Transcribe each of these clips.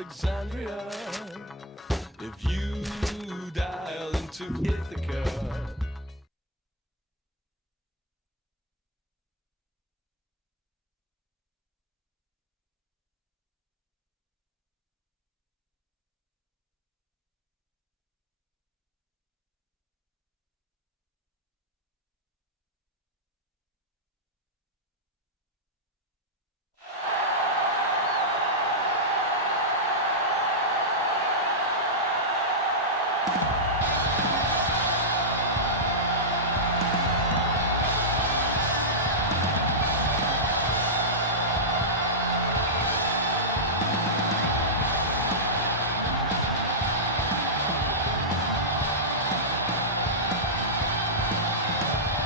Alexandria. If you dial into Ithaca.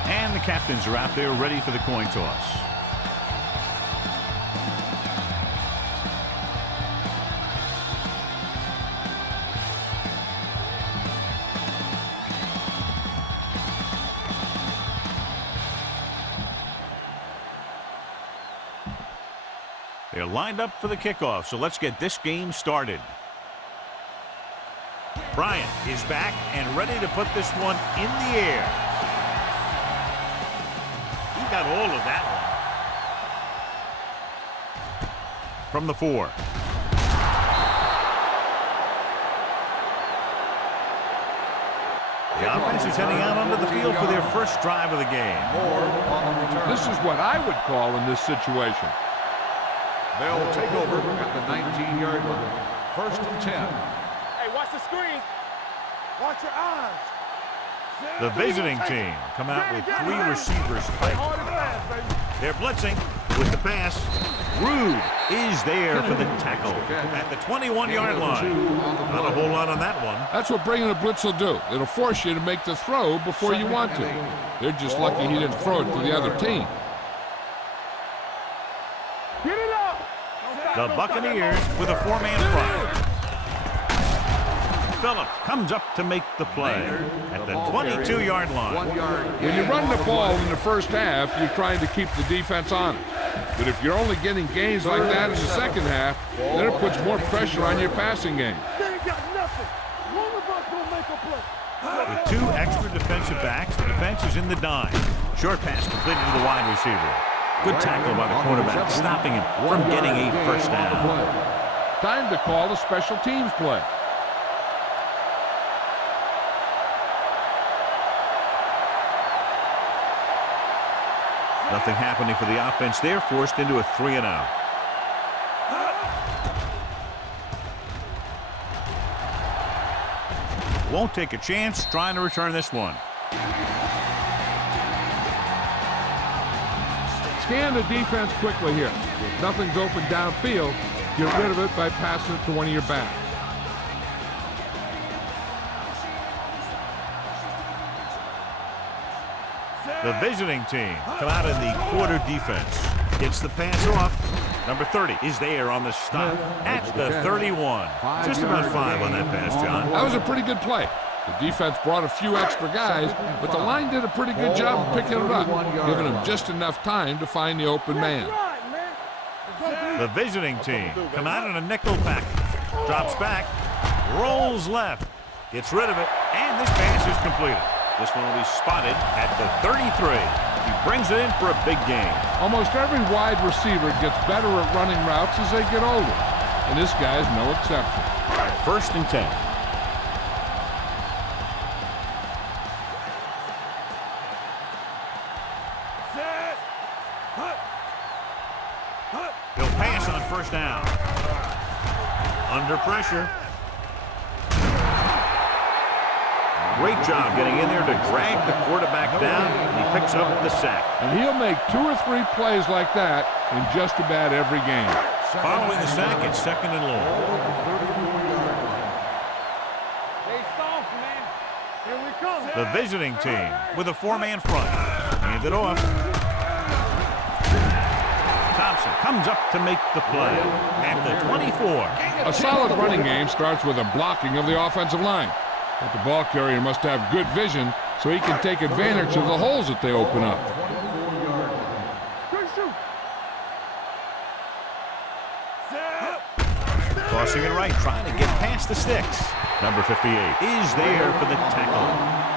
And the captains are out there ready for the coin toss. They're lined up for the kickoff, so let's get this game started. Bryant is back and ready to put this one in the air. He got all of that one. From the 4. The offense is heading out onto the field for their first drive of the game. This is what I would call in this situation. They'll take over at the 19-yard line. 1st and 10. Hey, watch the screen. Watch your eyes. The visiting team come out with 3 receivers tight. They're blitzing with the pass. Rude is there for the tackle at the 21-yard line. Not a whole lot on that one. That's what bringing a blitz will do. It'll force you to make the throw before you want to. They're just lucky he didn't throw it to the other team. The Buccaneers with a 4-man front. Phillips comes up to make the play at the 22-yard line. When you run the ball in the first half, you're trying to keep the defense honest. But if you're only getting gains like that in the second half, then it puts more pressure on your passing game. With 2 extra defensive backs, the defense is in the dime. Short pass completed to the wide receiver. Good tackle by the quarterback, stopping him from getting a first down. Time to call a special teams play. Nothing happening for the offense there, forced into a 3-and-out. Won't take a chance trying to return this one. Scan the defense quickly here. If nothing's open downfield, get rid of it by passing it to one of your backs. The visiting team come out in the quarter defense. Gets the pass off. Number 30 is there on the stop at the 31. Just about 5 on that pass, John. That was a pretty good play. The defense brought a few extra guys, but the line did a pretty good job of picking it up, giving them just enough time to find the open man. The visiting team come out in a nickel package. Drops back, rolls left, gets rid of it, and this pass is completed. This one will be spotted at the 33. He brings it in for a big game. Almost every wide receiver gets better at running routes as they get older, and this guy's no exception. 1st and 10. He'll pass on 1st down. Under pressure. Great job getting in there to drag the quarterback down, and he picks up the sack. And he'll make 2 or 3 plays like that in just about every game. Following the sack, it's 2nd and long. The visiting team with a 4-man front. Hand it off. Thompson comes up to make the play at the 24. A solid running game starts with a blocking of the offensive line. But the ball carrier must have good vision so he can take advantage of the holes that they open up. Crossing it right, trying to get past the sticks. Number 58 is there for the tackle.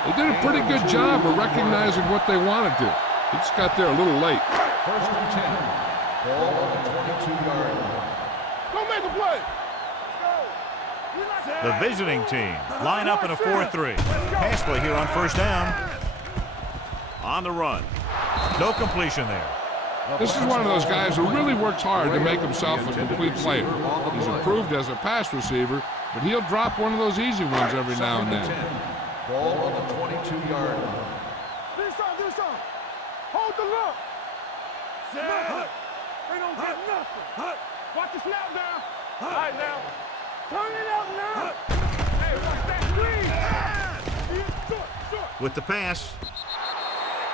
They did a pretty good job of recognizing what they wanted to. He just got there a little late. First and 10. Ball on the 22-yard line. Go make a play. The visiting team line up in a 4-3. Pass play here on first down. On the run. No completion there. This is one of those guys who really works hard to make himself a complete player. He's improved as a pass receiver, but he'll drop one of those easy ones every now and then. Ball on the 22-yard line. Do something. Hold the look. They don't get nothing. Watch the snap down. All right, now. Turn it up now. Hey, watch that screen. Short. With the pass.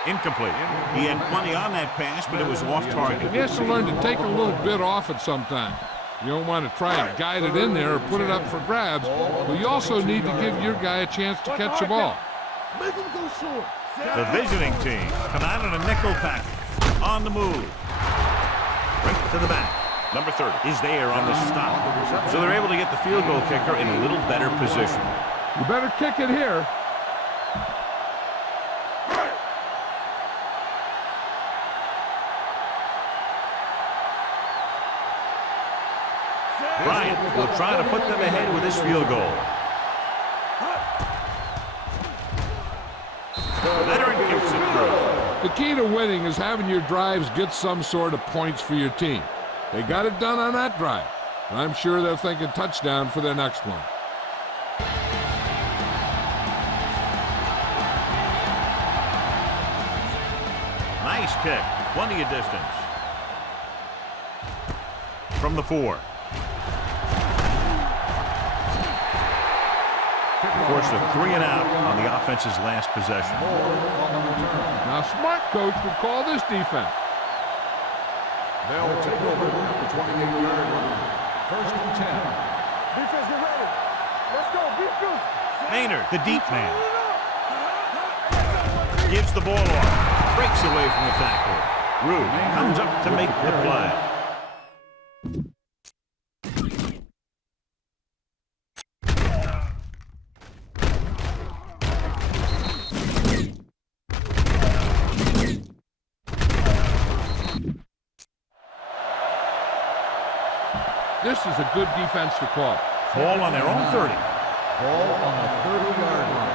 Incomplete. He had plenty on that pass, but it was off target. He has to learn to take a little bit off it sometime. You don't want to try and guide it in there or put it up for grabs, but you also need to give your guy a chance to catch the ball. Make him go short. The visiting team come out in a nickel package. On the move. Right to the back. Number 30 is there on the stop. So they're able to get the field goal kicker in a little better position. You better kick it here. Bryant will try to put them ahead with his field goal. The veteran kicks it through. The key to winning is having your drives get some sort of points for your team. They got it done on that drive, and I'm sure they're thinking touchdown for their next one. Nice kick. Plenty of distance. From the 4. Forced a 3 and out on the offense's last possession. Now, smart coach would call this defense. They'll take over at the 28-yard line. First and 10. Defense, get ready. Let's go. Beat Goose. Maynard, the deep man. Gives the ball off. Breaks away from the tackle. Rue comes up to make the play. This is a good defense to call. Ball on their own 30. Ball on the 30-yard line.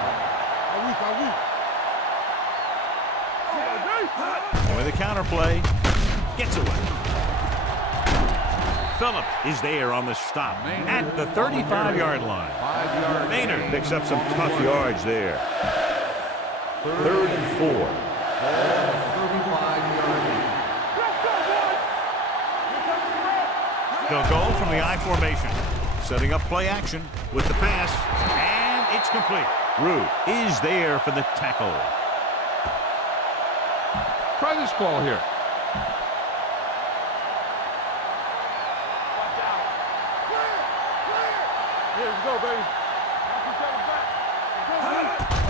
With a counterplay, gets away. Phillips is there on the stop at the 35-yard line. 5 yards. Maynard picks up some tough yards there. 34. Ball on the 35-yard line. They'll go from the I formation, setting up play action with the pass, and it's complete. Rue is there for the tackle. Try this call here. Watch out. Here we go, baby.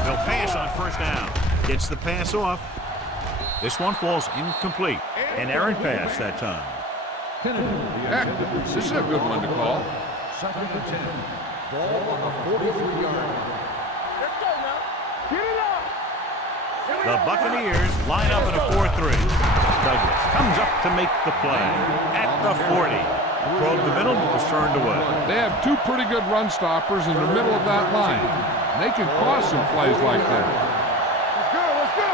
They'll pass on first down. Gets the pass off. This one falls incomplete. An errant pass that time. Heck, this is a good one to call. Second and 10. Ball on the 43-yard line. Let's go now. Get it up. The Buccaneers line up in a 4-3. Douglas comes up to make the play at the 40. Probed the middle, but was turned away. They have two pretty good run stoppers in the middle of that line. And they can cause some plays like that. Let's go.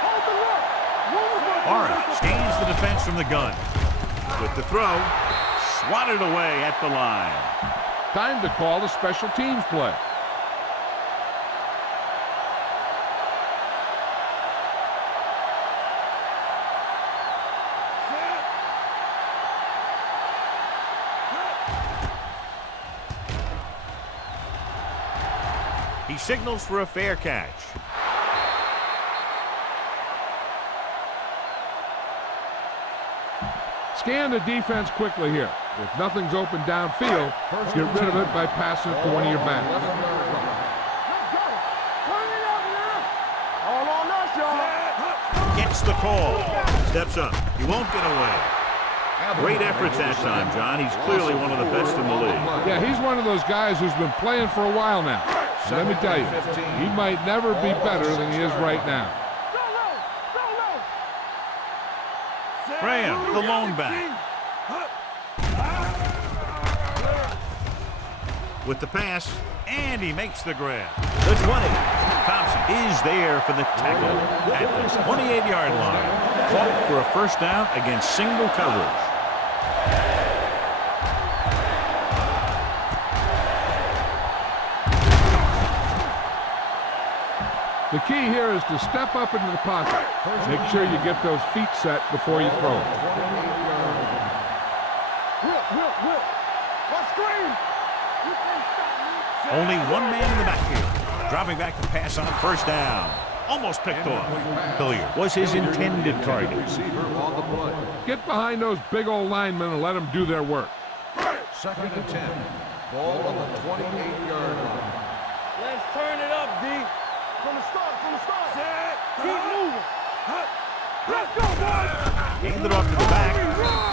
Hold the look. Orange scans the defense from the gun. With the throw, swatted away at the line. Time to call the special teams play. He signals for a fair catch. Scan the defense quickly here. If nothing's open downfield, get rid of it by passing it to one of your backs. Let's go. Turn it up now. All on us, y'all. Gets the call. Steps up. He won't get away. Great effort that time, John. He's clearly one of the best in the league. Yeah, he's one of those guys who's been playing for a while now. And let me tell you, he might never be better than he is right now. Graham, the lone back. With the pass, and he makes the grab. The 20. Thompson is there for the tackle at the 28-yard line. Caught for a first down against single coverage. The key here is to step up into the pocket. Make sure you get those feet set before you throw. Only one man in the backfield. Dropping back to pass on first down. Almost picked off. Hilliard was his intended target. Get behind those big old linemen and let them do their work. 2nd and 10. Ball on the 28-yard line. Let's turn it up, D. From the start. Keep moving. Let's go, boys. Handed off to the back.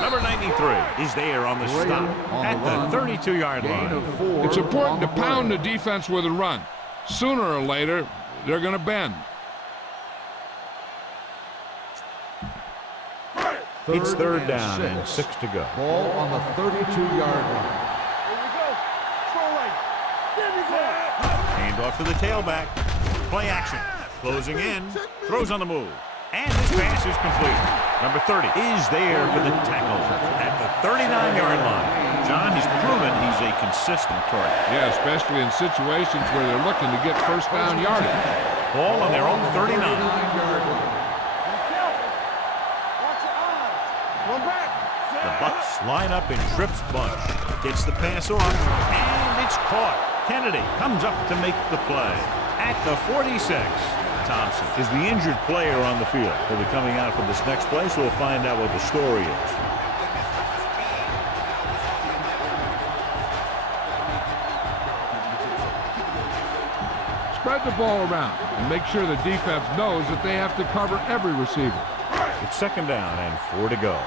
Number 93 is there on the stop at the 32-yard line. It's important to pound the defense with a run. Sooner or later, they're going to bend. It's third down and 6 to go. Ball on the 32-yard line. Here we go. Throw right. There we go. Hand off to the tailback. Play action. Closing in. Throws on the move. And this pass is complete. Number 30 is there for the tackle at the 39-yard line. John, he's proven he's a consistent target. Yeah, especially in situations where they're looking to get first down yardage. Ball on their own 39. The Bucs line up in trips bunch. Gets the pass off, and it's caught. Kennedy comes up to make the play at the 46. Thompson is the injured player on the field. He'll be coming out for this next play, so we'll find out what the story is. Spread the ball around and make sure the defense knows that they have to cover every receiver. It's 2nd down and 4 to go.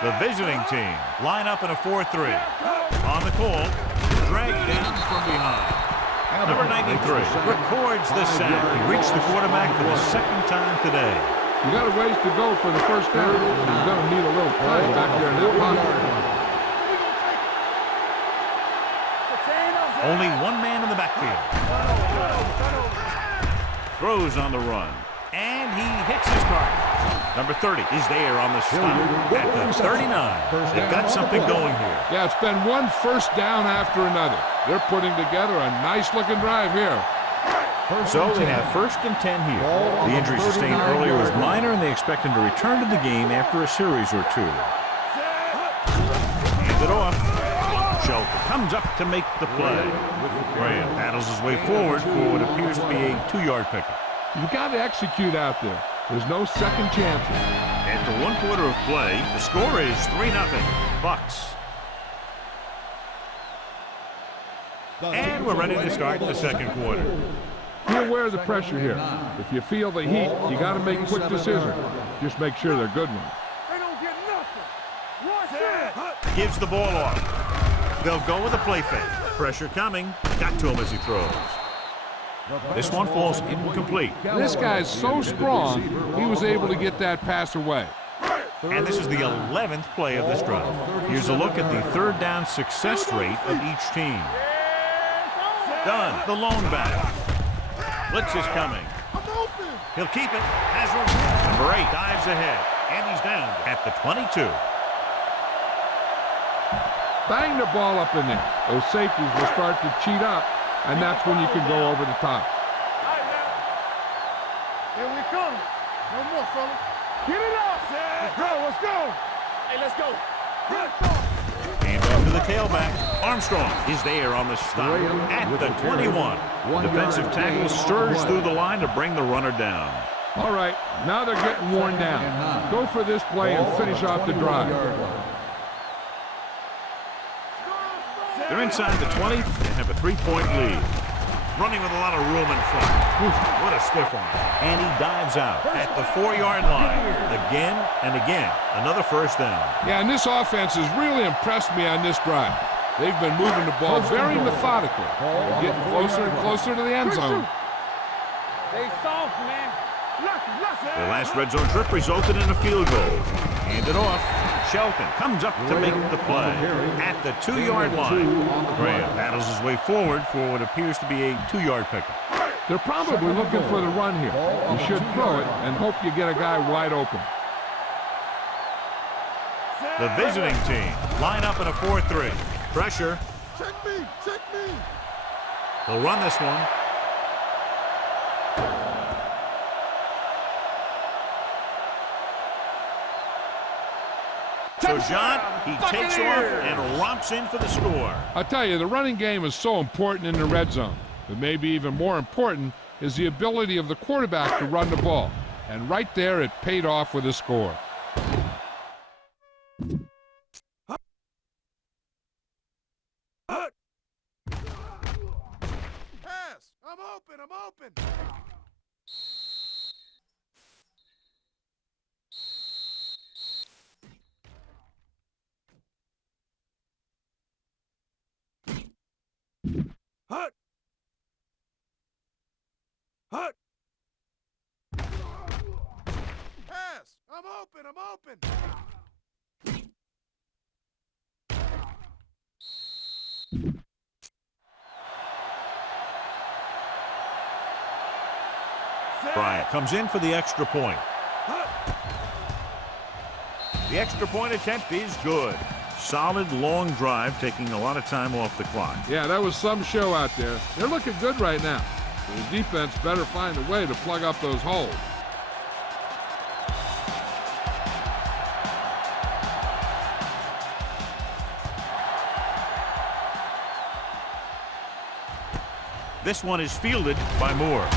The visiting team line up in a 4-3. On the call, dragged down from behind. Number 93 records the sack. He reached the quarterback for the 2nd time today. You got a ways to go for the first down. You're going to need a little time back there in that pocket. Only one man in the backfield. Throws on the run. And he hits his target. Number 30 is there on the stop at the 39. They've got something going here. Yeah, it's been one first down after another. They're putting together a nice-looking drive here. So they have 1st and 10 here. The injury sustained earlier was minor, and they expect him to return to the game after a series or two. Hand it off. Shelton comes up to make the play. Graham battles his way forward for what appears to be a 2-yard pickup. You've got to execute out there. There's no second chances. After 1 quarter of play, the score is 3-0. Bucs. And we're ready to start the 2nd quarter. Be aware of the pressure here. If you feel the heat, you got to make quick decisions. Just make sure they're good ones. They don't get nothing. Watch it. Gives the ball off. They'll go with a play fake. Pressure coming. Got to him as he throws. This one falls incomplete. This guy's so strong, he was able to get that pass away. And this is the 11th play of this drive. Here's a look at the 3rd down success rate of each team. Dunn, the lone back. Blitz is coming. He'll keep it. Has room. Number 8 dives ahead. And he's down at the 22. Bang the ball up in there. Those safeties will start to cheat up, and that's when you can go over the top. All right, now. Here we come. No more, fellas. Get it up. Let's go. Hey, let's go. Hand off to the tailback. Armstrong is there on the stop at the 21. Defensive tackle stirs through the line to bring the runner down. All right, now they're getting worn down. Go for this play and finish off the drive. They're inside the 20 and have a 3-point lead. running with a lot of room in front. What a stiff arm. And he dives out at the 4-yard line again and again. Another first down. Yeah, and this offense has really impressed me on this drive. They've been moving the ball very methodically. They're getting closer and closer to the end zone. They soft, man. Their last red zone trip resulted in a field goal. Handed off. Shelton comes up to make the play at the 2-yard line. Graham battles his way forward for what appears to be a 2-yard pickup. They're probably looking for the run here. You should throw it and hope you get a guy wide open. The visiting team line up in a 4-3. Pressure. Check me! Check me! They'll run this one. So John, he takes off and romps in for the score. I tell you, the running game is so important in the red zone. But maybe even more important is the ability of the quarterback to run the ball. And right there, it paid off with a score. Pass! I'm open! I'm open! Hut! Hut! Pass! I'm open! I'm open! Bryant comes in for the extra point. The extra point attempt is good. Solid, long drive, taking a lot of time off the clock. Yeah, that was some show out there. They're looking good right now. The defense better find a way to plug up those holes. This one is fielded by Moore.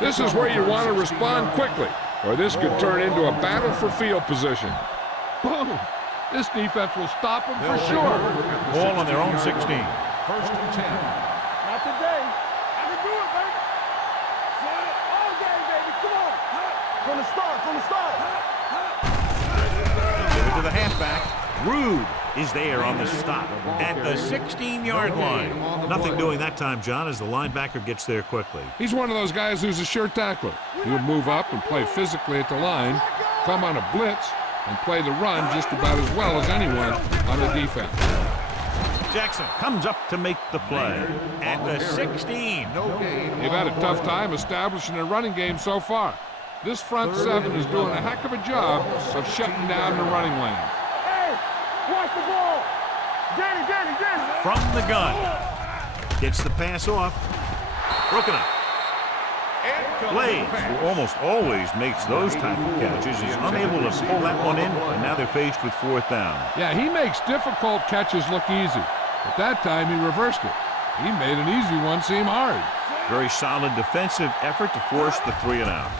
This is where you want to respond quickly, or this could turn into a battle for field position. Boom! This defense will stop them for sure. Ball on their own 16. First and 10. Not today. I can do it, baby. All day, baby. Come on. From the start. From the start. Give it to the halfback. Rude is there on the stop at the 16-yard line. Nothing doing that time, John, as the linebacker gets there quickly. He's one of those guys who's a sure tackler. He'll move up and play physically at the line, come on a blitz, and play the run just about as well as anyone on the defense. Jackson comes up to make the play at the 16. They've had a tough time establishing a running game so far. This front seven is doing a heck of a job of shutting down the running lane. Watch the ball! Danny! From the gun. Gets the pass off. Broken up. Blades, who almost always makes those type of catches, is unable to pull that one in, and now they're faced with 4th down. Yeah, he makes difficult catches look easy. But that time he reversed it. He made an easy one seem hard. Very solid defensive effort to force the 3 and out.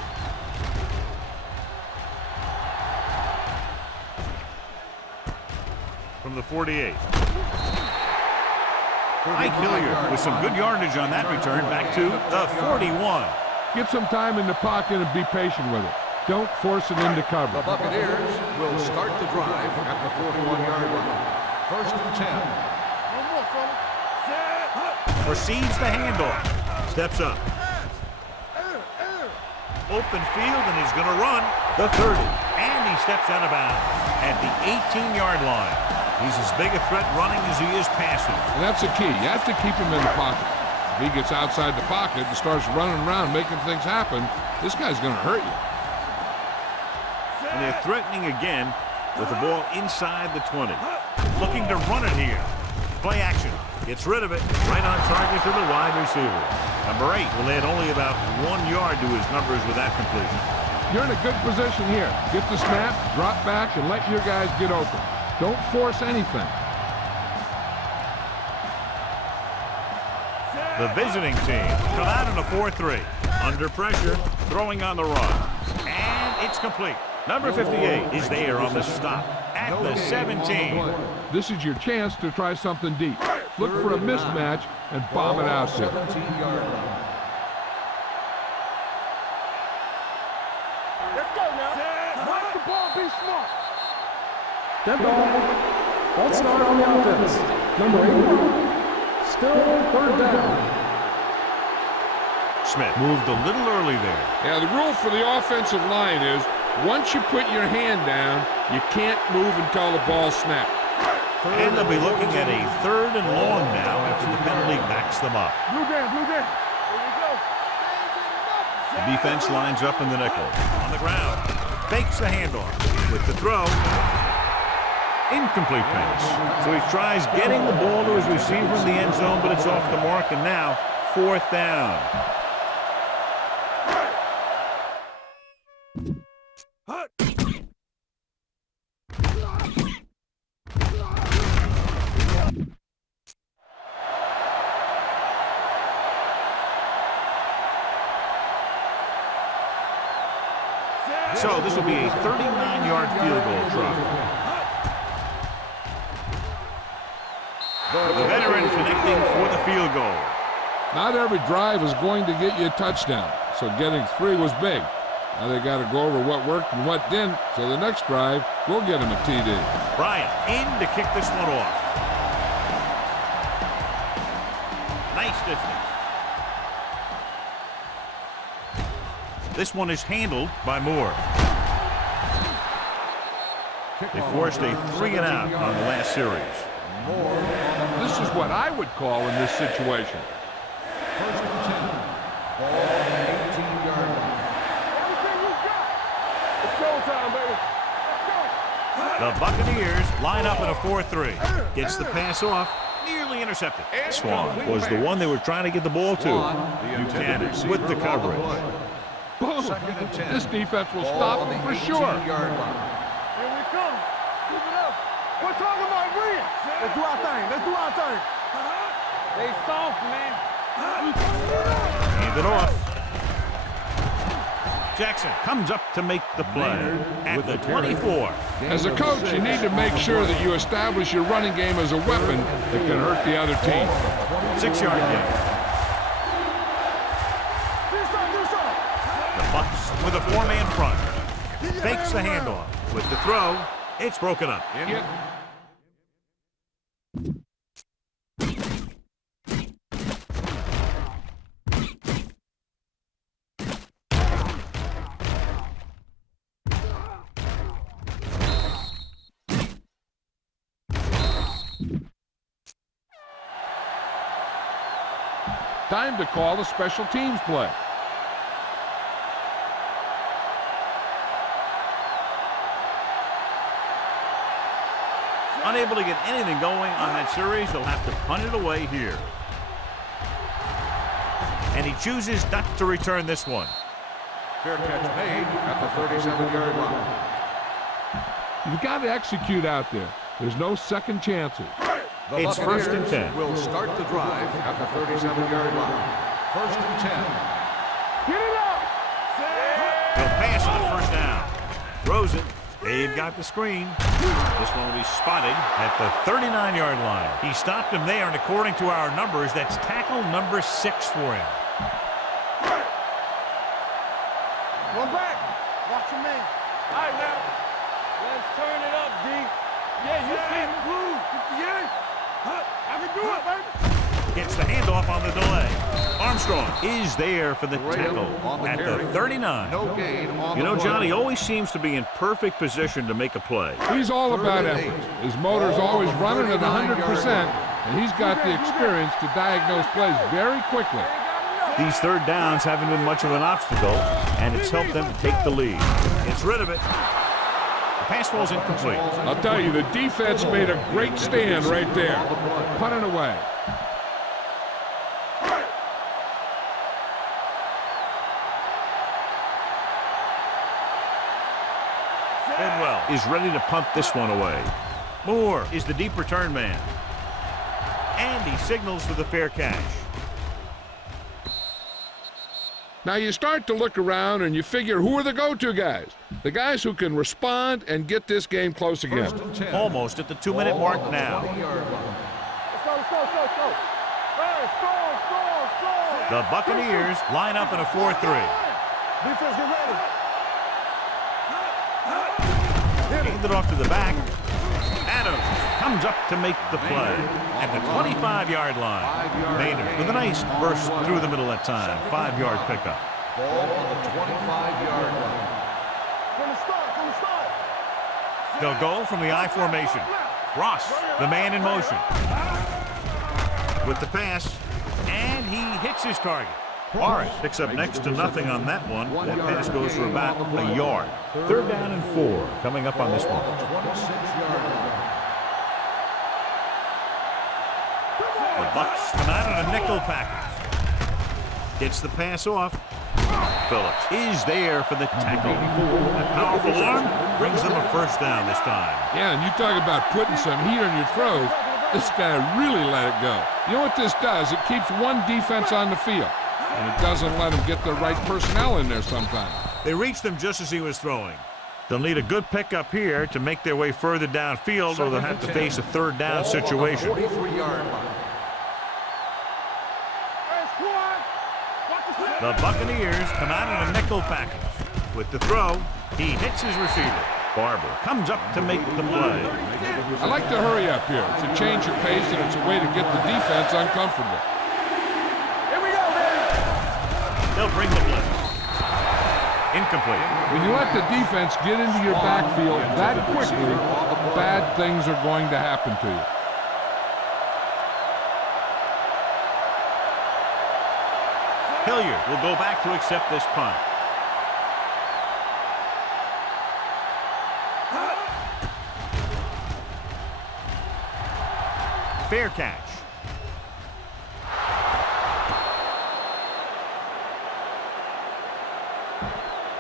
From the 48. Mike Hilliard with some good yardage on that return back to the 41. Get some time in the pocket and be patient with it. Don't force it into cover. The Buccaneers will start the drive at the 41-yard line. First and 10. One more, fella. Proceeds the handoff. Steps up. Open field, and he's going to run the 30. And he steps out of bounds at the 18-yard line. He's as big a threat running as he is passing. And that's the key. You have to keep him in the pocket. If he gets outside the pocket and starts running around making things happen, this guy's going to hurt you. And they're threatening again with the ball inside the 20. Looking to run it here. Play action. Gets rid of it. Right on target to the wide receiver. Number 8 will add only about 1 yard to his numbers with that completion. You're in a good position here. Get the snap, drop back, and let your guys get open. Don't force anything. The visiting team come out in a 4-3. Under pressure, throwing on the run. And it's complete. Number 58 is there on the stop at the 17. This is your chance to try something deep. Look for a mismatch and bomb it out there. 17-yard line. Let's go now. Watch the ball, be smart. Dead ball. False start on the offense. Number 8. Still third down. Smith moved a little early there. Yeah, the rule for the offensive line is once you put your hand down, you can't move until the ball snaps. And they'll be looking at a 3rd and long now after the penalty backs them up. Blue game, blue game. There you go. The defense lines up in the nickel. On the ground. Fakes the handoff. With the throw. Incomplete pass. So he tries getting the ball to his receiver in the end zone, but it's off the mark, and now 4th down. So this will be a 39-yard field goal try. The veteran connecting for the field goal. Not every drive is going to get you a touchdown, so getting 3 was big. Now they got to go over what worked and what didn't, so the next drive will get him a TD. Bryant in to kick this one off. Nice distance. This one is handled by Moore. They forced a 3 and out on the last series. This is what I would call in this situation. 1st and 10. Ball on the 18-yard line. Everything you got. It's showtime, baby. Let's go. The Buccaneers line up in a 4-3. Gets the pass off. Nearly intercepted. Swan was the one they were trying to get the ball to. Buchanan with the coverage. Boom. 2nd and 10. This defense will Ball stop on him the for sure. 18-yard line. Here we come. Keep it up. We're talking about agreeing. Let's do our thing. Let's do our thing. They soft, man. Hand it off. Jackson comes up to make the play at the 24. As a coach, you need to make sure that you establish your running game as a weapon that can hurt the other team. 6-yard gain. Do something. The Bucs with a 4-man front. Fakes the handoff. With the throw, it's broken up. Time to call the special teams play. Unable to get anything going on that series, they'll have to punt it away here. And he chooses not to return this one. Fair catch made at the 37-yard line. You've got to execute out there. There's no second chances. The It's 1st and Buccaneers 10. will start the drive at the 37-yard line. 1st and 10. Get it up. He'll pass on 1st down. Throws it. They've got the screen. This one will be spotted at the 39-yard line. He stopped him there, and according to our numbers, that's tackle number 6 for him. One back. Watch your man. All right, now. Let's turn it up, D. Yeah, you see the blue. 58. I can do it, baby. Gets the handoff on the delay. Armstrong is there for the tackle at the 39. No gain on You know, the John, he play. always seems to be in perfect position to make a play. He's all about effort. His motor's always running at 100%, and he's got the experience to diagnose plays very quickly. These 3rd downs haven't been much of an obstacle, and it's helped them to take the lead. Gets rid of it. The pass ball's incomplete. I'll tell you, the defense made a great stand right there. Punting away. Bidwell is ready to punt this one away. Moore is the deep return man. And he signals for the fair catch. Now you start to look around and you figure, who are the go-to guys? The guys who can respond and get this game close again. First and 10. Almost at the 2-minute mark now. 20-yard line. Let's go, let's go, let's go, let's go. Hey, score. The Buccaneers line up in a 4-3. Defense, get ready. Handed off to the back. Adams comes up to make the play at the 25-yard line. Maynard with a nice burst through the middle that time. 5-yard pickup. Ball on the 25-yard line. From the start. They'll go from the I formation. Ross, the man in motion. With the pass, and he hits his target. Morris picks up next to nothing on that one. That pass goes for about a yard. 3rd down and 4 coming up on this one. 26-yard line. The Bucs come out in a nickel package. Gets the pass off. Phillips is there for the tackle. A powerful arm brings them a 1st down this time. Yeah, and you talk about putting some heat on your throws. This guy really let it go. You know what this does? It keeps one defense on the field, and it doesn't let them get the right personnel in there sometimes. They reached him just as he was throwing. They'll need a good pickup here to make their way further downfield, or they'll have to face a 3rd down situation. 43-yard line. The Buccaneers come out in a nickel package. With the throw, he hits his receiver. Barber comes up to make the play. I like to hurry up here. It's a change of pace, and it's a way to get the defense uncomfortable. Here we go, baby. They'll bring the blitz. Incomplete. When you let the defense get into your backfield that quickly, bad things are going to happen to you. Hilliard will go back to accept this punt. Fair catch.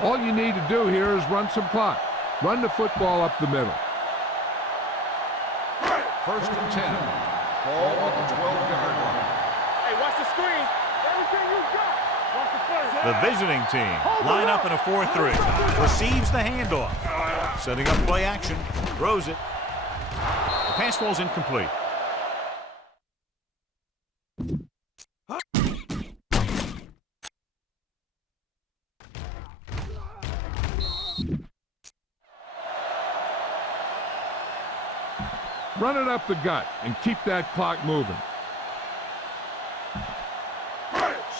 All you need to do here is run some clock. Run the football up the middle. 1st and 10. Ball on the 12-yard line. Hey, watch the screen. Everything you got. Watch the play. The visiting team line up in a 4-3. Receives the handoff. Setting up play action. Throws it. The pass falls incomplete. Run it up the gut and keep that clock moving.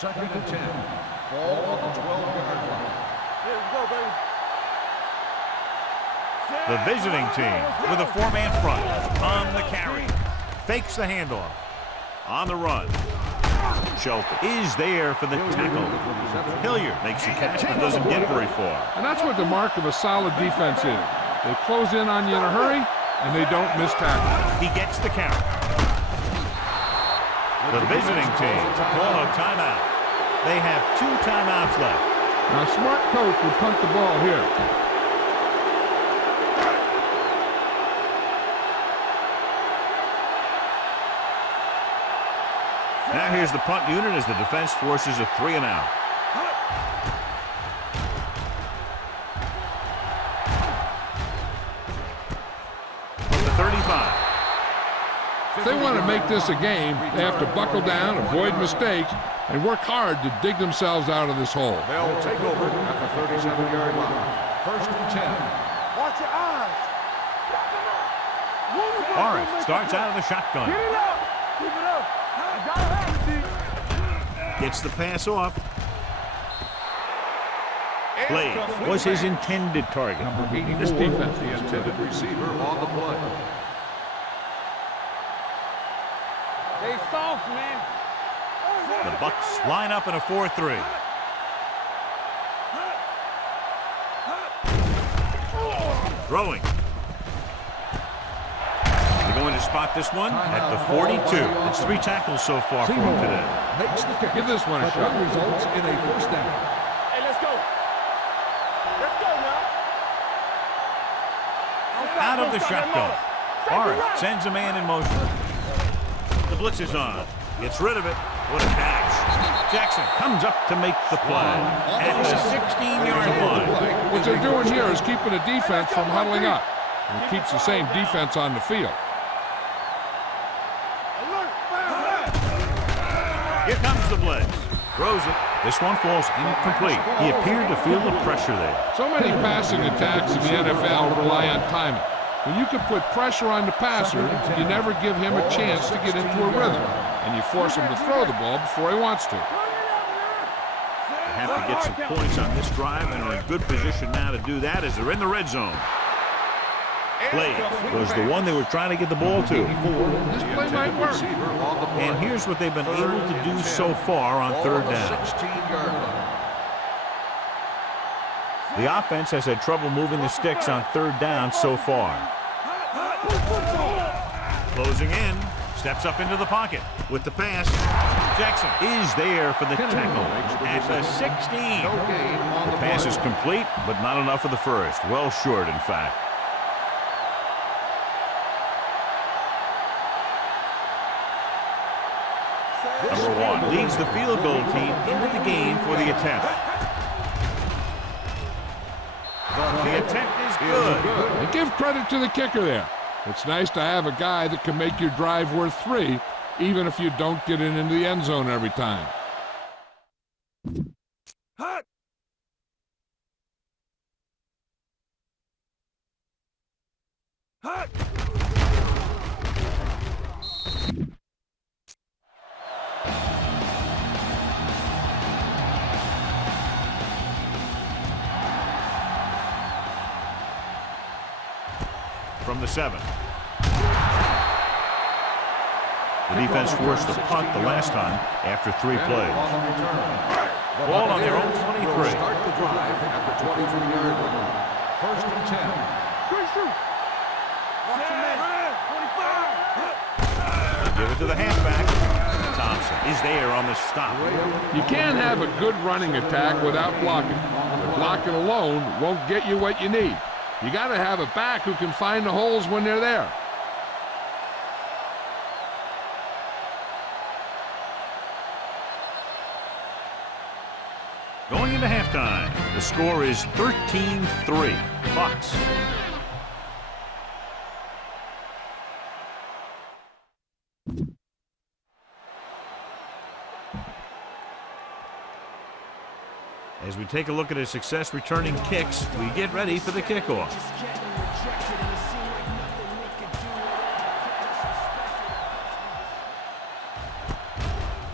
2nd and 10. Ball on the 12-yard line. Here we go, baby. The visiting team with a 4-man front on the carry. Fakes the handoff. On the run. Shelton is there for the tackle. Hilliard makes the catch but doesn't get very far. And that's what the mark of a solid defense is. They close in on you in a hurry, and they don't miss tackle. He gets the count. The visiting team call a timeout. They have 2 timeouts left. Now, a smart coach would punt the ball here. Now here's the punt unit as the defense forces a 3 and out. The 35. If they want to make this a game, they have to buckle down, avoid mistakes, and work hard to dig themselves out of this hole. They'll take over at the 37-yard line. 1st and 10. Watch your eyes. Morris starts out of the shotgun. Get it up. Keep it up. You gotta have it, D. Gets the pass off. Blade was his intended target. Number 84, This defense the intended receiver on the play. They soft, man. The Bucs line up in a 4-3. Throwing. They're going to spot this one at the 42. It's 3 tackles so far for him today. Makes the kick. Give this one a But shot. that results in a 1st down. Hey, let's go. Let's go now. Out of the shotgun. Morris sends a man in motion. The blitz is on. Gets rid of it. What a catch. Jackson comes up to make the play at the 16-yard line. What they're doing here is keeping the defense from huddling up. And it keeps the same defense on the field. Here comes the blitz. Throws it. This one falls incomplete. He appeared to feel the pressure there. So many passing attacks in the NFL rely on timing. When you can put pressure on the passer, you never give him a chance to get into a rhythm, and you force him to throw the ball before he wants to. They have to get some points on this drive and are in good position now to do that as they're in the red zone. Play was the one they were trying to get the ball to. This play might work. And here's what they've been able to do so far on third down. The offense has had trouble moving the sticks on third down so far. Closing in, steps up into the pocket with the pass. Jackson is there for the tackle at the 16. The pass is complete, but not enough for the first. Well short, in fact. Number 1 leads the field goal team into the game for the attempt. The attempt is good. And give credit to the kicker there. It's nice to have a guy that can make your drive worth 3, even if you don't get it into the end zone every time. Hut! Hut! From the 7. The defense forced a punt the last time after 3 plays. Ball on their own 23. Start the drive at the 23-yard line. 1st and 10. Give it to the halfback. Thompson is there on the stop. You can't have a good running attack without blocking. But blocking alone won't get you what you need. You got to have a back who can find the holes when they're there. Going into halftime, the score is 13-3. Bucks. As we take a look at his success returning kicks, we get ready for the kickoff.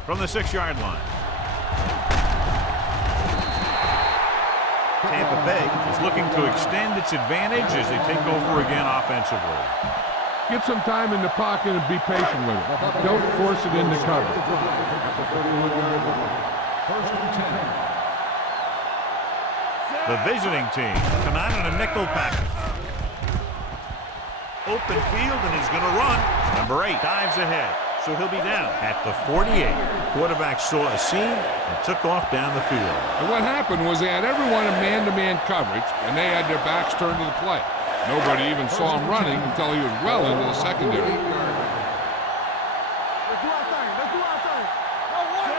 From the 6-yard line. Tampa Bay is looking to extend its advantage as they take over again offensively. Get some time in the pocket and be patient with it. Don't force it into cover. 1st and 10. The visiting team come out in a nickel package. Open field, and he's going to run. Number 8 dives ahead, so he'll be down at the 48. Quarterback saw a seam and took off down the field. And what happened was they had everyone in man-to-man coverage, and they had their backs turned to the play. Nobody even saw him running until he was well into the secondary.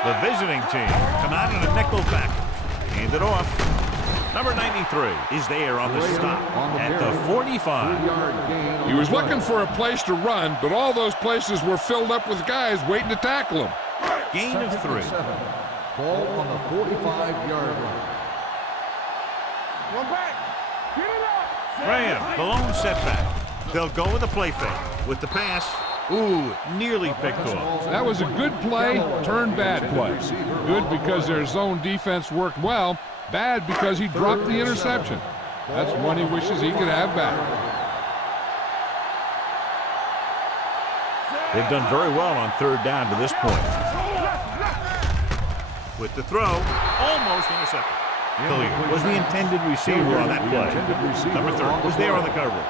The visiting team come out in a nickel package. Hand it off. Number 93 is there on the stop at the 45. He was looking for a place to run, but all those places were filled up with guys waiting to tackle him. Gain of 3. Ball on the 45-yard line. One back. Get it up. Graham, the lone setback. They'll go with a play fake. With the pass, ooh, nearly picked off. That was a good play, turned bad play. Good because their zone defense worked well. Bad because he dropped the interception. That's one he wishes he could have back. They've done very well on third down to this point. With the throw, almost intercepted. Hilliard was the intended receiver on that play. Number 30 was there on the coverage.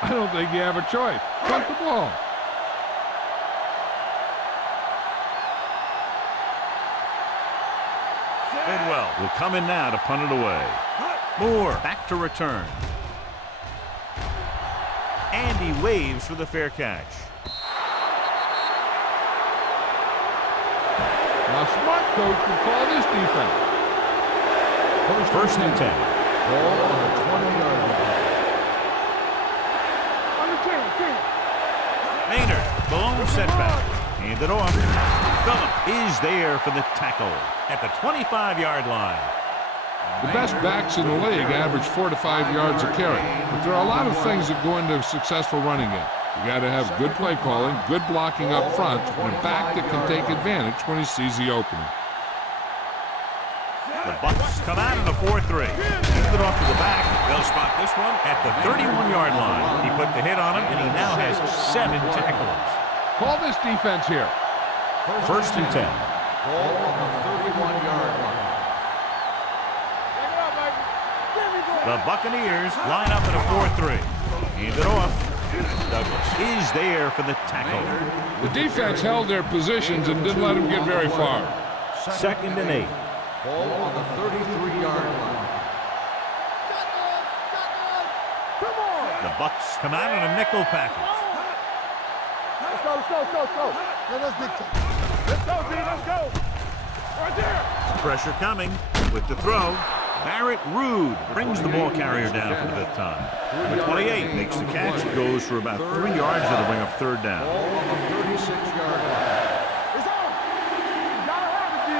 I don't think you have a choice. Punt the ball. Bidwell will come in now to punt it away. Moore back to return. And he waves for the fair catch. A smart coach would call this defense. First and 10. Ball on the 20-yard line. Maynard, the lone setback. Hand it off. Phillip is there for the tackle at the 25-yard line. The best backs in the league average 4 to 5 yards a carry, but there are a lot of things that go into a successful running game. You got to have good play calling, good blocking up front, and a back that can take advantage when he sees the opening. The Bucs come out in a 4-3. Hand it off to the back. They'll spot this one at the 31-yard line. He put the hit on him, and he now has 7 tackles. Call this defense here. First and 10. Ball on the 31-yard line. The Buccaneers line up in a 4-3. Hand it off. Douglas is there for the tackle. The defense held their positions and didn't let them get very far. Second and 8. Ball on the 33-yard line. The Bucs come out in a nickel package. Let's go. Let us big time. Let's go, D. Let's go. Right there. Pressure coming with the throw. Barrett Rude brings the ball carrier down for the 5th time. Number 28 makes the catch. Goes for about 3 yards. That'll bring up 3rd down. Ball on the 36-yard line. It's on. You gotta have it, D.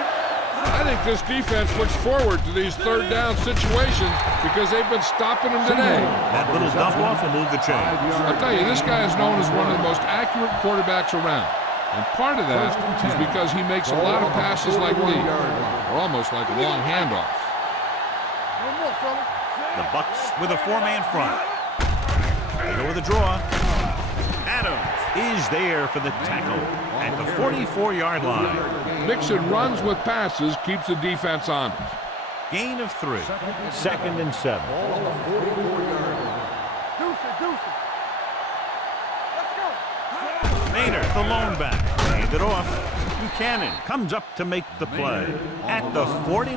I think this defense looks forward to these 3rd down situations because they've been stopping them today. That little dump off will move the chain. I'll tell you, this guy is known as one of the most accurate quarterbacks around. And part of that is because he makes a lot of passes like these, or almost like long handoffs. The Bucs with a 4-man front. They go with a draw. Adams is there for the tackle at the 44-yard line. Mixing runs with passes keeps the defense honest. Gain of 3. Second and 7. Ball on the 44-yard line. Deuce it. Let's go. Maynard, the lone back. Hand it off. Buchanan comes up to make the play at the 49.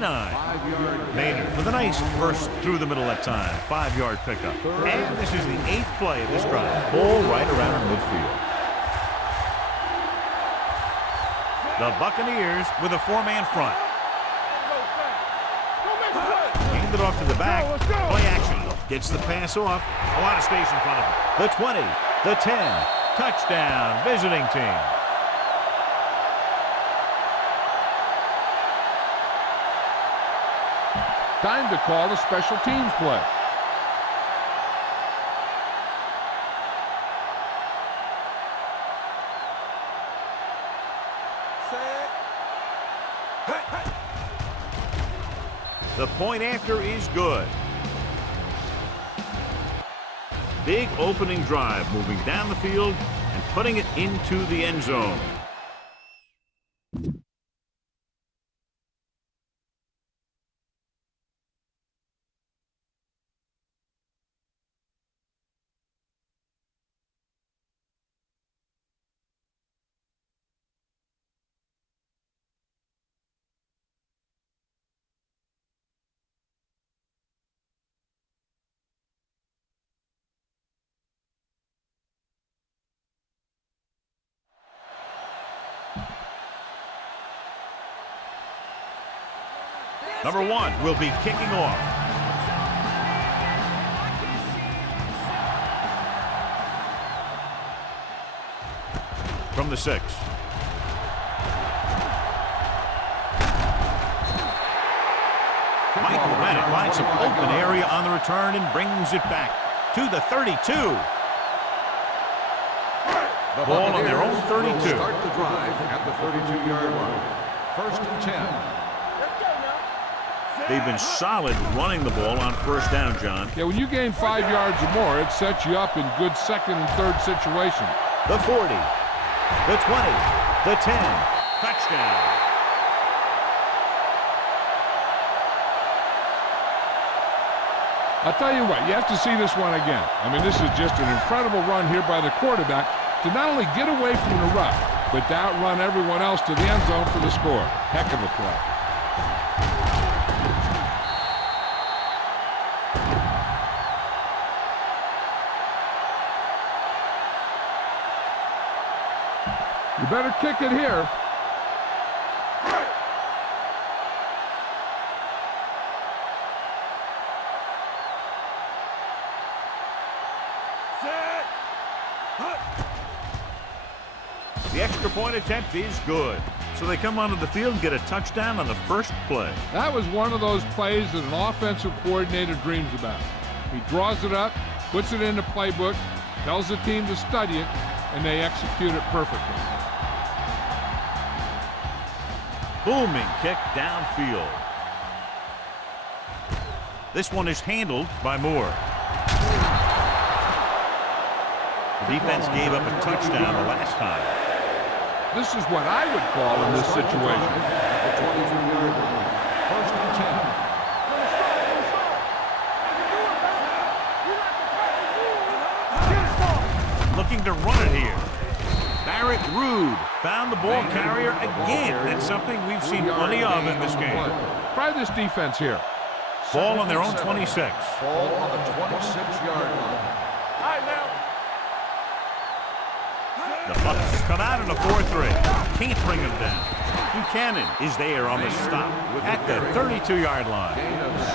Maynard with a nice burst through the middle that time. 5-yard pickup. And this is the 8th play of this drive. Ball right around midfield. The Buccaneers with a 4-man front. Hand it off to the back. Play action. Gets the pass off. A lot of space in front of him. The 20. The 10. Touchdown. Visiting team. Time to call the special teams play. The point after is good. Big opening drive, moving down the field and putting it into the end zone. Number 1 will be kicking off. From the 6. Michael Bennett finds some open area on the return and brings it back to the 32. The Ball on their own 32. Start the drive at the 32-yard line. First and 10. They've been solid running the ball on 1st down, John. Yeah, when you gain 5 yards or more, it sets you up in good 2nd and 3rd situations. The 40, the 20, the 10. Touchdown. I'll tell you what, you have to see this one again. I mean, this is just an incredible run here by the quarterback to not only get away from the rush, but to outrun everyone else to the end zone for the score. Heck of a play. You better kick it here. The extra point attempt is good. So they come onto the field and get a touchdown on the first play. That was one of those plays that an offensive coordinator dreams about. He draws it up, puts it in the playbook, tells the team to study it, and they execute it perfectly. Booming kick downfield. This one is handled by Moore. The defense gave up a touchdown the last time. This is what I would call in this situation. The 23-yard line. First and 10. Looking to run it here. Barrett Rude found the ball carrier again. That's something we've seen plenty of in this game. Try this defense here. Ball on their own 26. Ball on the 26-yard line. The Bucs come out in a 4-3. Can't bring him down. Buchanan is there on the stop at the 32-yard line.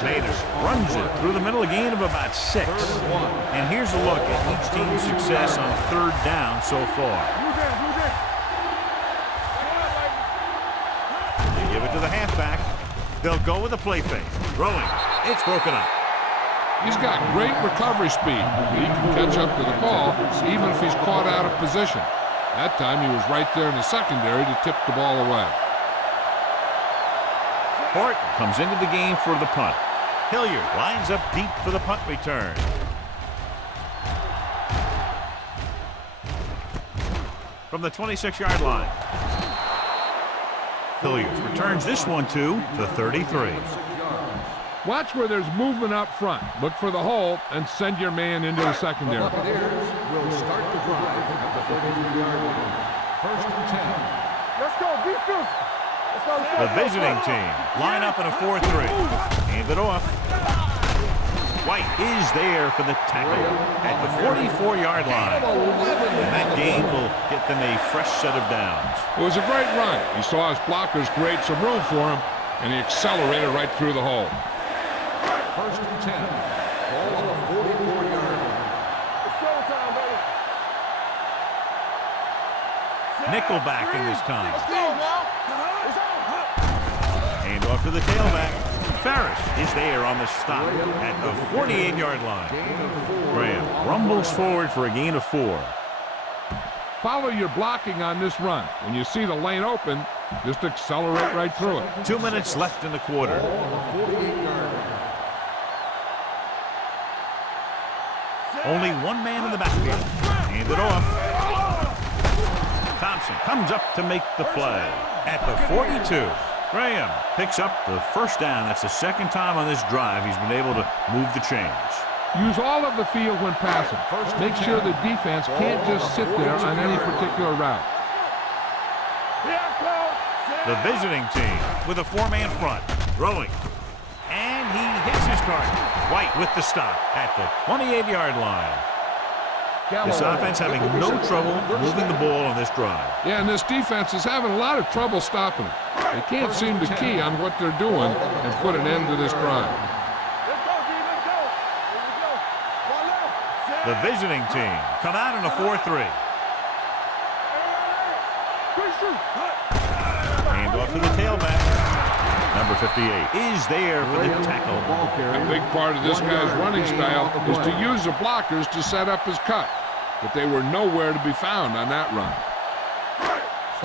Maynard runs it through the middle, a gain of about 6. And here's a look at each team's success on third down so far. They give it to the halfback. They'll go with a play fake. Throwing. It's broken up. He's got great recovery speed. He can catch up to the ball even if he's caught out of position. That time he was right there in the secondary to tip the ball away. Horton comes into the game for the punt. Hilliard lines up deep for the punt return. From the 26-yard line. Hilliard returns this one to the 33. Watch where there's movement up front. Look for the hole and send your man into the secondary. The Buccaneers will start the drive at the 33-yard line. First and 10. Let's go, defense. Let's go. The visiting team line up in a 4-3. Hand it off. White is there for the tackle at the 44-yard line. And that gain will get them a fresh set of downs. It was a great run. He saw his blockers create some room for him, and he accelerated right through the hole. First and 10. Ball on the 44-yard line. It's showtime, baby. Nickelback in this time. Let's go now. It's on. Hand off to the tailback. Ferris is there on the stop at the 48-yard line. Graham rumbles forward for a gain of 4. Follow your blocking on this run. When you see the lane open, just accelerate right through it. 2 minutes left in the quarter. Only one man in the backfield. Hand it off. Thompson comes up to make the play at the 42. Graham picks up the first down. That's the second time on this drive he's been able to move the chains. Use all of the field when passing. Make sure the defense can't just sit there on any particular route. The visiting team with a 4-man front. Throwing. And he hits his target. White with the stop at the 28-yard line. This offense having no trouble moving the ball on this drive. Yeah, and this defense is having a lot of trouble stopping it. They can't seem to key on what they're doing and put an end to this drive. The visiting team come out in a 4-3. Hand off to the tailback. Number 58 is there for the tackle. A big part of this guy's running style is to use the blockers to set up his cut. But they were nowhere to be found on that run.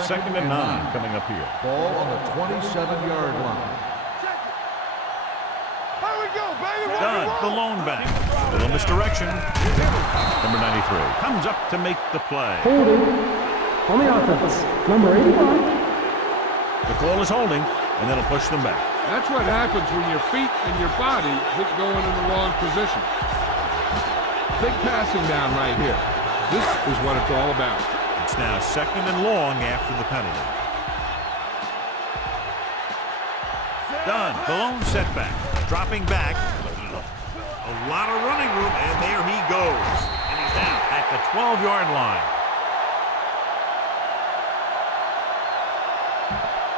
Second and 9 coming up here. Ball on the 27-yard line. Here we go, baby. Dunn, the lone back. Little misdirection. Number 93 comes up to make the play. Holding on the offense. Number 81. The call is holding, and that'll push them back. That's what happens when your feet and your body hit going in the wrong position. Big passing down right here. This is what it's all about. It's now second and long after the penalty. Dunn, the lone setback. Dropping back. A lot of running room, and there he goes. And he's down at the 12-yard line.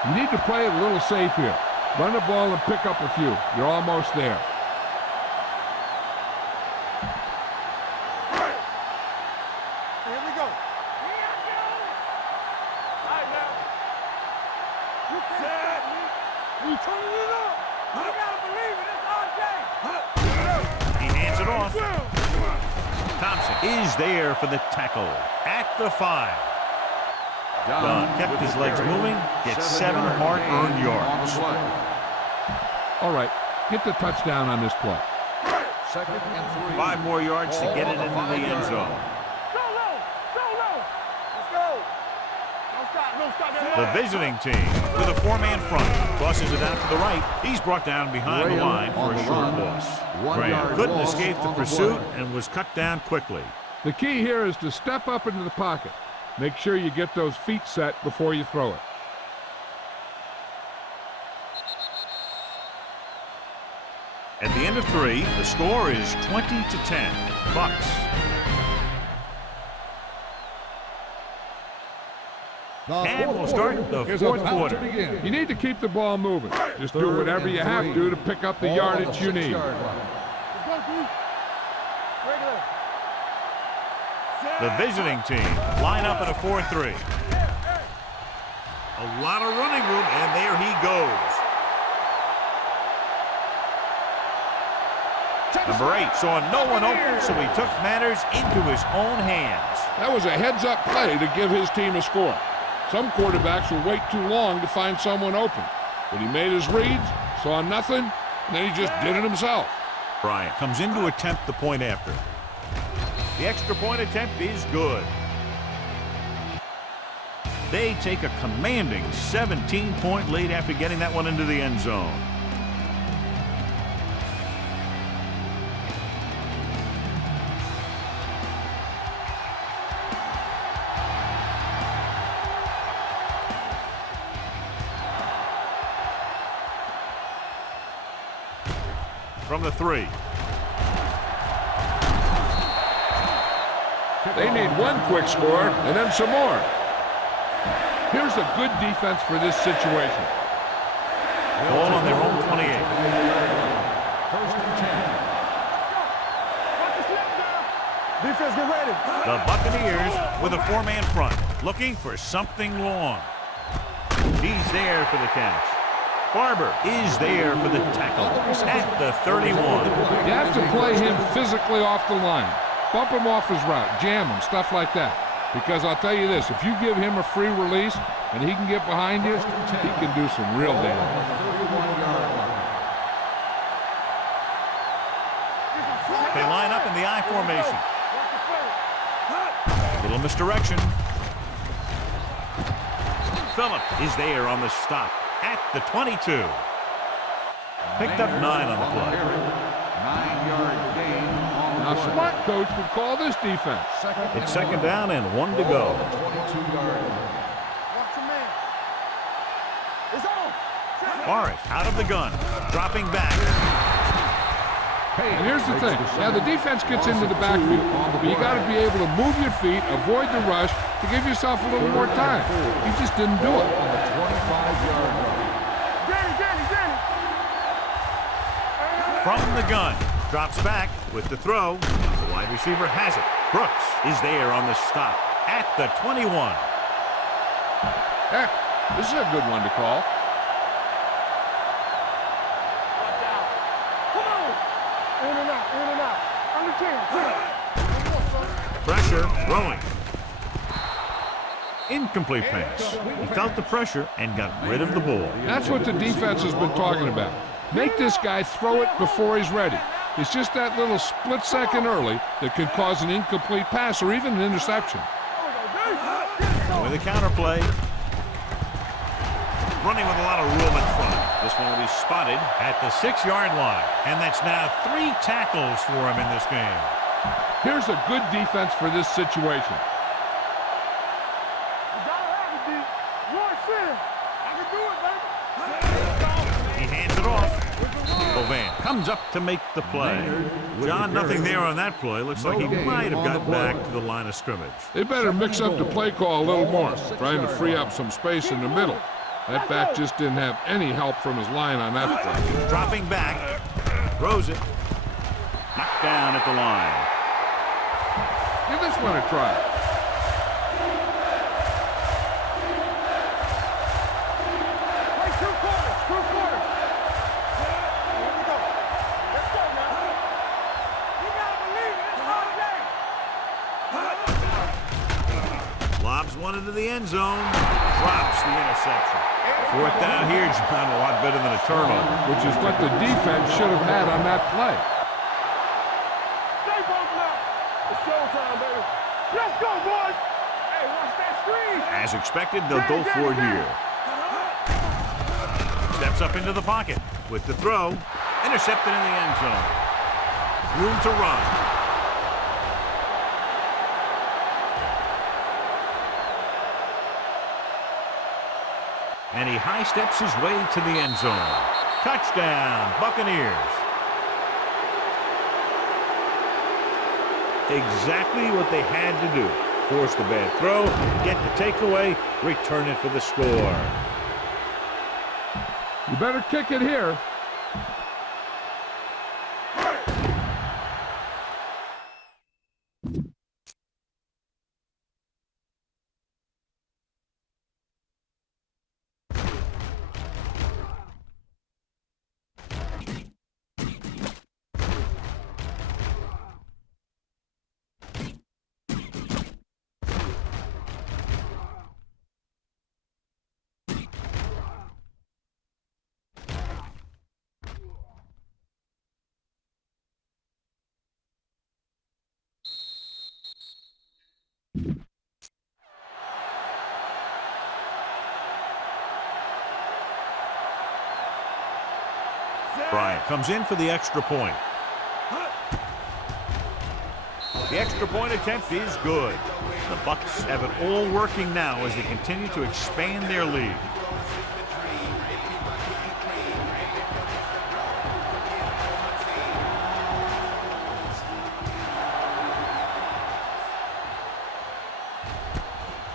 You need to play it a little safe here. Run the ball and pick up a few. You're almost there. Here we Thompson is there for the tackle at the 5. Dunn kept his legs moving, gets 7 hard-earned yards. All right, get the touchdown on this play. 2nd and 3. 5 more yards to get it into the end zone. The visiting team with a 4-man front tosses it out to the right. He's brought down behind the line for a short loss. Graham couldn't escape the pursuit and was cut down quickly. The key here is to step up into the pocket. Make sure you get those feet set before you throw it. At the end of 3, the score is 20-10. Bucks. And we'll start the 4th quarter. You need to keep the ball moving. Just do whatever you have to pick up the yardage you need. The visiting team line up in a 4-3. A lot of running room, and there he goes. Number 8 saw no one open, so he took matters into his own hands. That was a heads-up play to give his team a score. Some quarterbacks will wait too long to find someone open. But he made his reads, saw nothing, and then he just did it himself. Bryant comes in to attempt the point after. The extra point attempt is good. They take a commanding 17-point lead after getting that one into the end zone. From the 3. They need one quick score and then some more. Here's a good defense for this situation. Ball on their own 28. 1st and 10. Defense, get ready. The Buccaneers with a 4-man front, looking for something long. He's there for the catch. Barber is there for the tackle at the 31. You have to play him physically off the line. Bump him off his route, jam him, stuff like that. Because I'll tell you this, if you give him a free release and he can get behind you, he can do some real damage. They line up in the I formation. Little misdirection. Phillip is there on the stop at the 22. Picked up 9 on the play. 9-yard gain. Now, smart coach would call this defense. It's 2nd down and 1 to go. 22-yard line. Morris out of the gun, dropping back. And here's the thing. Now, the defense gets into the backfield, but you got to be able to move your feet, avoid the rush, to give yourself a little more time. He just didn't do it. On the 25-yard line. From the gun, drops back with the throw. The wide receiver has it. Brooks is there on the stop at the 21. Heck, this is a good one to call. Pressure, throwing. Incomplete pass. He felt the pressure and got rid of the ball. That's what the defense has been talking about. Make this guy throw it before he's ready. It's just that little split second early that can cause an incomplete pass or even an interception. With a counterplay. Running with a lot of room in front. This one will be spotted at the 6-yard line. And that's now 3 tackles for him in this game. Here's a good defense for this situation. He hands it off. Bovan comes up to make the play. John, nothing there on that play. Looks like he might have got back to the line of scrimmage. They better mix up the play call a little more, trying to free up some space in the middle. That back just didn't have any help from his line on that play. Dropping back. Throws it. Knocked down at the line. Give this one a try. Throws one into the end zone. Drops the interception. Fourth down here, John, a lot better than a turnover. Which is what the defense should have had on that play. Stay focused now. It's showtime, baby. Let's go, boys. Hey, watch that screen. As expected, they'll go for it here. Steps up into the pocket with the throw. Intercepted in the end zone. Room to run. And he high steps his way to the end zone. Touchdown, Buccaneers. Exactly what they had to do. Force the bad throw, get the takeaway, return it for the score. You better kick it here. Bryant comes in for the extra point. The extra point attempt is good. The Bucs have it all working now as they continue to expand their lead.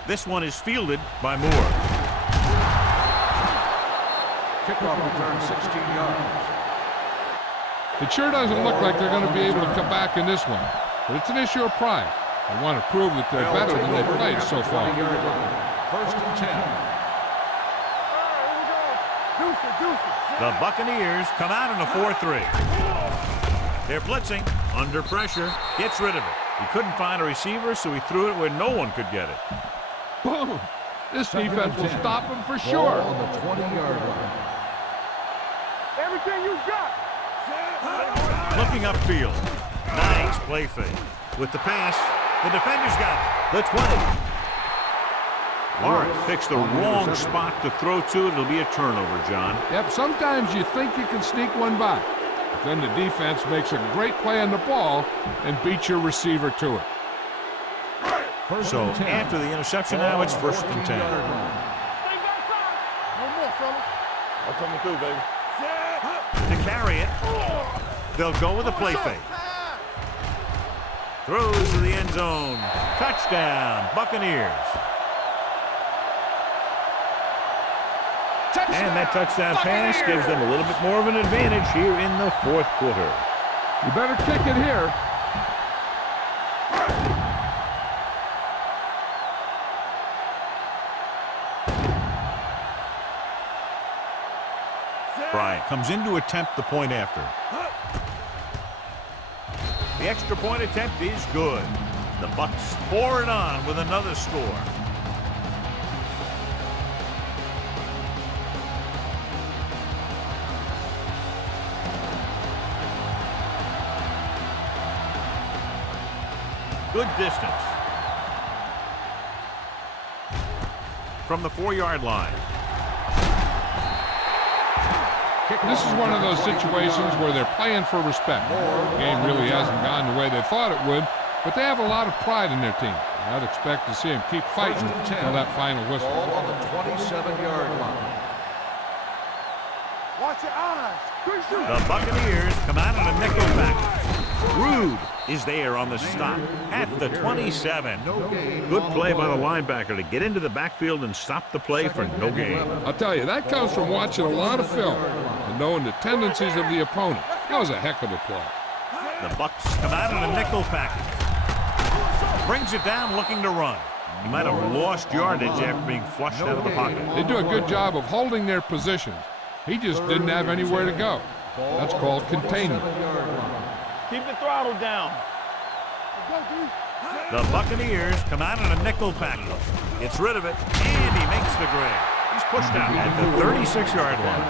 This one is fielded by Moore. Kickoff return 16 yards. It sure doesn't look like they're going to be able to come back in this one, but it's an issue of pride. They want to prove that they're better than they've played so far. First and 10. The Buccaneers come out in a 4-3. They're blitzing, under pressure, gets rid of it. He couldn't find a receiver, so he threw it where no one could get it. Boom! This defense will stop him for sure. On the 20-yard line. Everything you got. Looking upfield. Nice play fake. With the pass, the defender's got it. The 20. Lawrence picks the wrong spot to throw to. It'll be a turnover, John. Yep, sometimes you think you can sneak one by, but then the defense makes a great play on the ball and beats your receiver to it. So after the interception now, it's first and 10. No more, fella. I'm coming through, baby. To carry it, they'll go with a play fake. Throws to the end zone. Touchdown, Buccaneers. And that touchdown pass gives them a little bit more of an advantage here in the fourth quarter. You better kick it here. Bryant comes in to attempt the point after. The extra point attempt is good. The Bucs pour it on with another score. Good distance. From the 4-yard line. This is one of those situations where they're playing for respect. The game really hasn't gone the way they thought it would, but they have a lot of pride in their team. I'd expect to see them keep fighting until that final whistle. Ball on the 27-yard line. Watch your eyes. The Buccaneers come out on a nickel back. Rude is there on the stop at the 27. Good play by the linebacker to get into the backfield and stop the play for no gain. I'll tell you, that comes from watching a lot of film and knowing the tendencies of the opponent. That was a heck of a play. The Bucs come out in a nickel package. Brings it down looking to run. He might have lost yardage after being flushed out of the pocket. They do a good job of holding their positions. He just didn't have anywhere to go. That's called containment. Keep the throttle down. The Buccaneers come out in a nickel package. Gets rid of it, and he makes the grab. He's pushed out at the 36-yard line.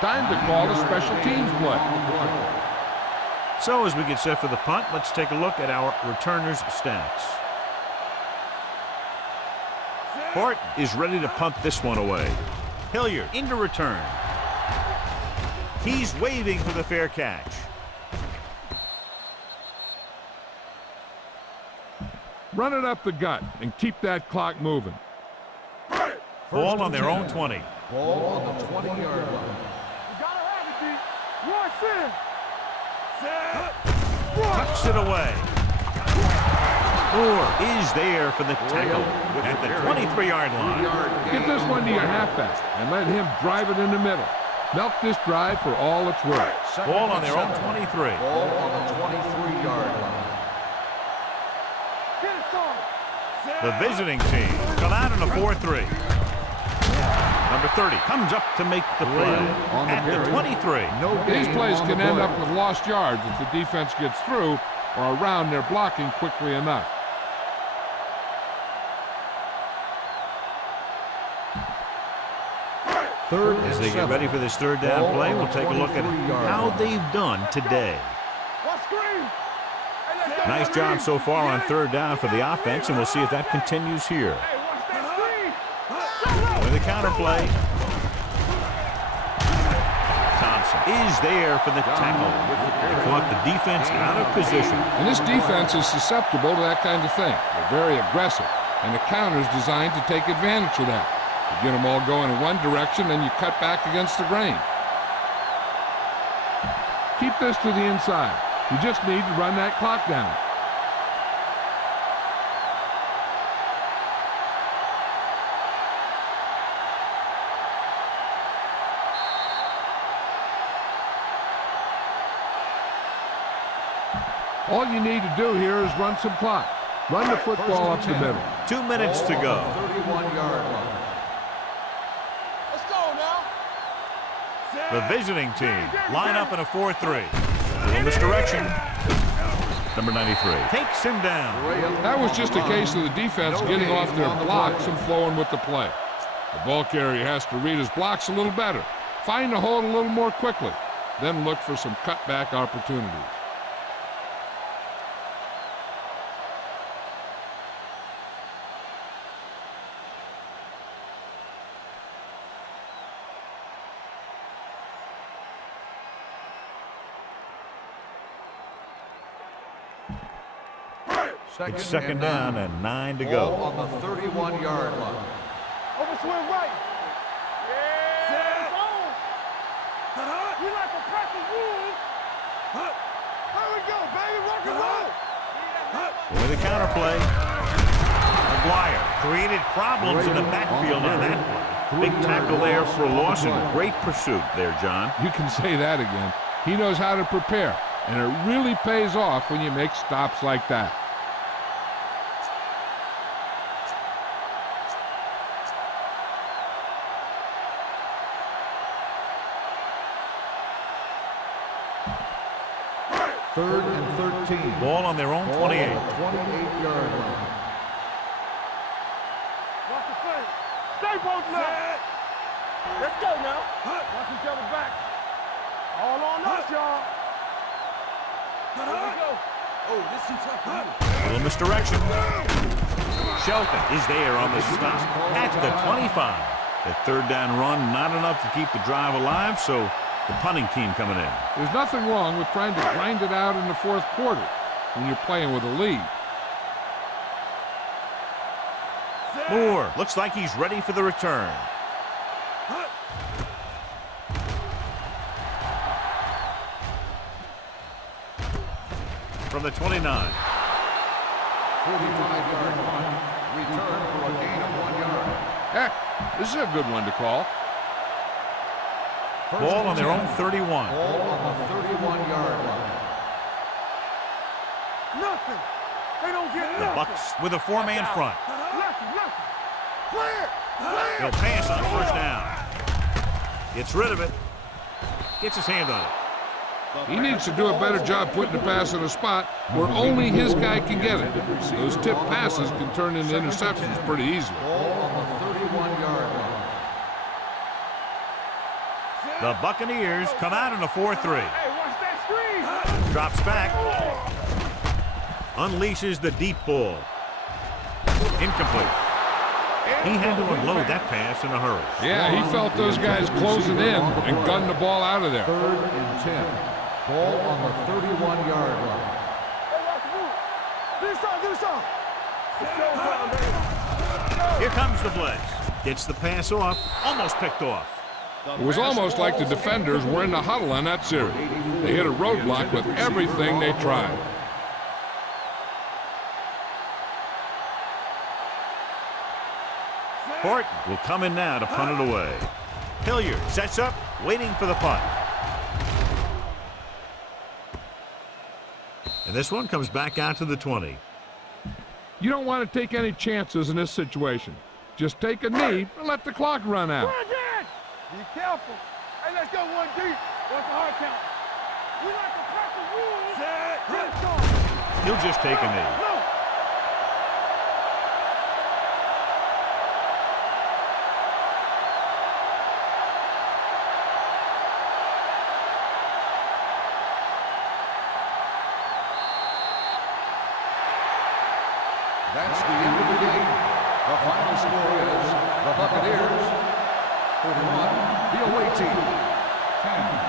Time to call a special teams play. So as we get set for the punt, let's take a look at our returners' stats. Horton is ready to punt this one away. Hilliard into return. He's waving for the fair catch. Run it up the gut and keep that clock moving. Ball on their own 20. Ball on the 20-yard line. You gotta have it, D. Rush in. Tucks it away. Moore is there for the tackle at the 23-yard line. Get this one to your halfback and let him drive it in the middle. Milk this drive for all it's worth. Ball on their own 23. Ball on the 23-yard line. The visiting team come out in a 4-3. Number 30 comes up to make the play at the 23. These plays can end up with lost yards if the defense gets through or around their blocking quickly enough. Third As they get ready for this third down play, we'll take a look at how they've done today. Nice job so far on third down for the offense, and we'll see if that continues here. With a counter play, Thompson is there for the tackle. They caught the defense out of position. And this defense is susceptible to that kind of thing. They're very aggressive, and the counter is designed to take advantage of that. You get them all going in one direction, and you cut back against the grain. Keep this to the inside. You just need to run that clock down. All you need to do here is run some clock. Run the football up the middle. 2 minutes to go. 31-yard line. Let's go now. The visiting team line up in a 4-3. In this direction, number 93 takes him down. That was just a case of the defense getting off their blocks and flowing with the play. The ball carrier has to read his blocks a little better, find the hole a little more quickly, then look for some cutback opportunities. It's second down and 9 to Ball go. on the 31-yard line. Over swing right. Yeah. It's on. You like a practice move. Here we go, baby. Rock and roll. With a counter play, McGuire created problems in the backfield on that one. Big tackle there for Lawson. Great pursuit there, John. You can say that again. He knows how to prepare, and it really pays off when you make stops like that. Third and 13. Ball on their own 28. 28-yard line. Watch the play. Stay both left. Let's go now. Watch each other back. All on us, y'all. Here we go. Oh, this is tough for you. Little misdirection. Shelton is there on the stop at the 25. The third down run, not enough to keep the drive alive, so the punting team coming in. There's nothing wrong with trying to grind it out in the fourth quarter when you're playing with a lead. Moore looks like he's ready for the return. From the 29. 45-yard line. Return for a gain of 1 yard. Heck, this is a good one to call. Ball on their own 31. Ball on the 31-yard line. Nothing. They don't get The nothing. Bucks with a four-man front. Nothing. Clear. He'll pass on first down. Gets rid of it. Gets his hand on it. He needs to do a better job putting the pass in a spot where only his guy can get it. Those tip passes can turn into interceptions pretty easily. Ball on the 31-yard line. The Buccaneers come out in a 4-3. Hey, watch that screen. Drops back. Unleashes the deep ball. Incomplete. He had to unload that pass in a hurry. Yeah, he felt those guys closing in and gunned the ball out of there. 3rd and 10. Ball on the 31-yard line. Hey, watch the move. Do something. It's showtime, baby. Here comes the blitz. Gets the pass off. Almost picked off. It was almost like the defenders were in the huddle on that series. They hit a roadblock with everything they tried. Horton will come in now to punt it away. Hilliard sets up, waiting for the punt. And this one comes back out to the 20. You don't want to take any chances in this situation. Just take a knee and let the clock run out. Be careful. Hey, let's go one deep. What's the hard count? We like to crack the rules. Just go. He'll just take a knee. No. That's the end of the game. The final score is the Buccaneers 41, the away team 10.